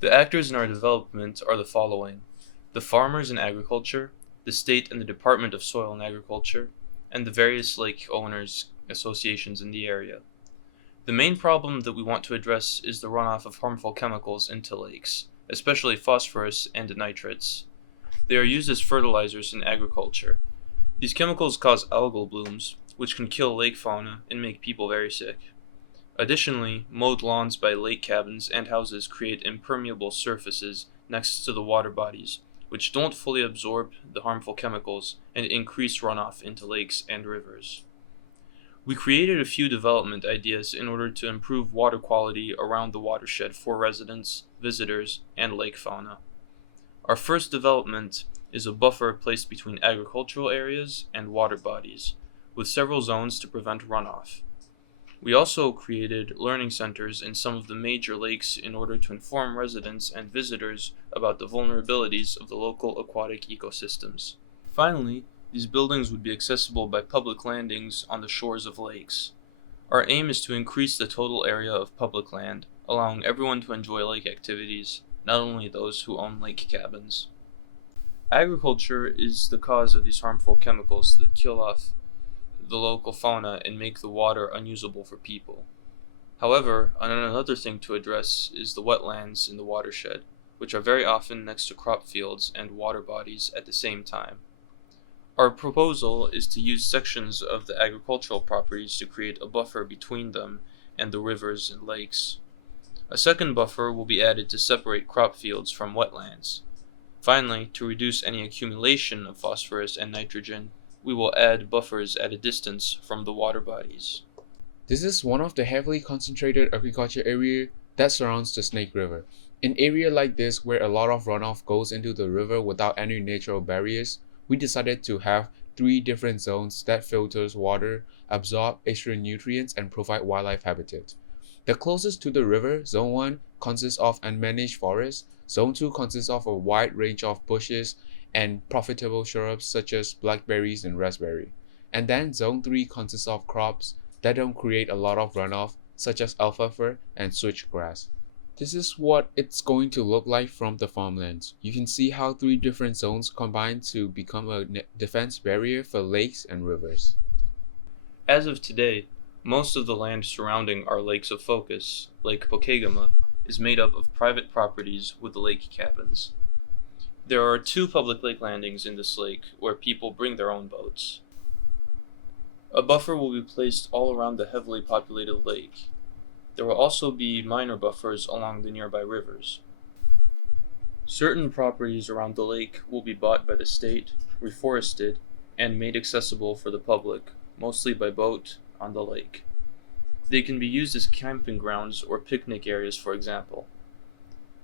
The actors in our development are the following: the farmers in agriculture, the state and the Department of Soil and Agriculture, and the various lake owners associations in the area. The main problem that we want to address is the runoff of harmful chemicals into lakes, especially phosphorus and nitrates. They are used as fertilizers in agriculture. These chemicals cause algal blooms, which can kill lake fauna and make people very sick. Additionally, mowed lawns by lake cabins and houses create impermeable surfaces next to the water bodies, which don't fully absorb the harmful chemicals and increase runoff into lakes and rivers. We created a few development ideas in order to improve water quality around the watershed for residents, visitors, and lake fauna. Our first development is a buffer placed between agricultural areas and water bodies, with several zones to prevent runoff. We also created learning centers in some of the major lakes in order to inform residents and visitors about the vulnerabilities of the local aquatic ecosystems. Finally, these buildings would be accessible by public landings on the shores of lakes. Our aim is to increase the total area of public land, allowing everyone to enjoy lake activities, not only those who own lake cabins. Agriculture is the cause of these harmful chemicals that kill off the local fauna and make the water unusable for people. However, another thing to address is the wetlands in the watershed, which are very often next to crop fields and water bodies at the same time. Our proposal is to use sections of the agricultural properties to create a buffer between them and the rivers and lakes. A second buffer will be added to separate crop fields from wetlands. Finally, to reduce any accumulation of phosphorus and nitrogen, we will add buffers at a distance from the water bodies. This is one of the heavily concentrated agriculture area that surrounds the Snake River. An area like this where a lot of runoff goes into the river without any natural barriers, we decided to have 3 different zones that filters water, absorb extra nutrients, and provide wildlife habitat. The closest to the river, Zone 1, consists of unmanaged forests. Zone 2 consists of a wide range of bushes and profitable shrubs such as blackberries and raspberry. And then Zone 3 consists of crops that don't create a lot of runoff, such as alfalfa and switchgrass. This is what it's going to look like from the farmlands. You can see how 3 different zones combine to become a defense barrier for lakes and rivers. As of today, most of the land surrounding our lakes of focus, Lake Pokegama, is made up of private properties with lake cabins. There are 2 public lake landings in this lake where people bring their own boats. A buffer will be placed all around the heavily populated lake. There will also be minor buffers along the nearby rivers. Certain properties around the lake will be bought by the state, reforested, and made accessible for the public, mostly by boat, on the lake. They can be used as camping grounds or picnic areas, for example.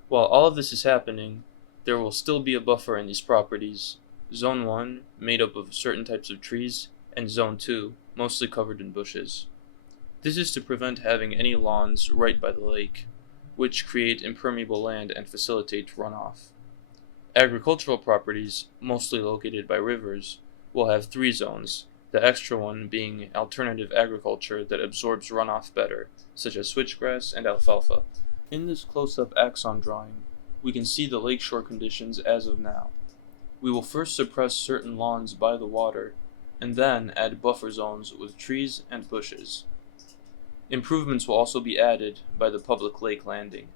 While all of this is happening, there will still be a buffer in these properties, Zone 1, made up of certain types of trees, and Zone 2, mostly covered in bushes. This is to prevent having any lawns right by the lake, which create impermeable land and facilitate runoff. Agricultural properties, mostly located by rivers, will have 3 zones, the extra one being alternative agriculture that absorbs runoff better, such as switchgrass and alfalfa. In this close-up axon drawing, we can see the lakeshore conditions as of now. We will first suppress certain lawns by the water, and then add buffer zones with trees and bushes. Improvements will also be added by the public lake landing.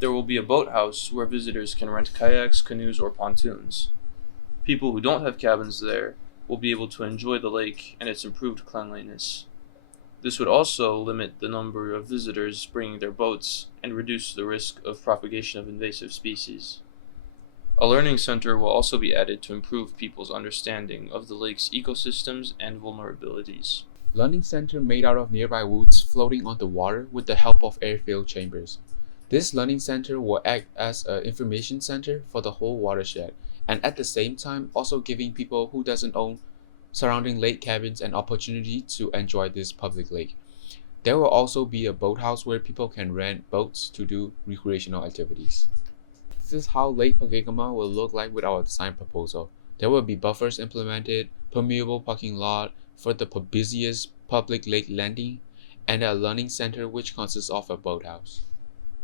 There will be a boathouse where visitors can rent kayaks, canoes, or pontoons. People who don't have cabins there will be able to enjoy the lake and its improved cleanliness. This would also limit the number of visitors bringing their boats and reduce the risk of propagation of invasive species. A learning center will also be added to improve people's understanding of the lake's ecosystems and vulnerabilities. Learning center made out of nearby woods floating on the water with the help of air-filled chambers. This learning center will act as an information center for the whole watershed, and at the same time also giving people who doesn't own surrounding lake cabins an opportunity to enjoy this public lake. There will also be a boathouse where people can rent boats to do recreational activities. This is how Lake Pokegama will look like with our design proposal. There will be buffers implemented, permeable parking lot for the busiest public lake landing, and a learning center which consists of a boathouse.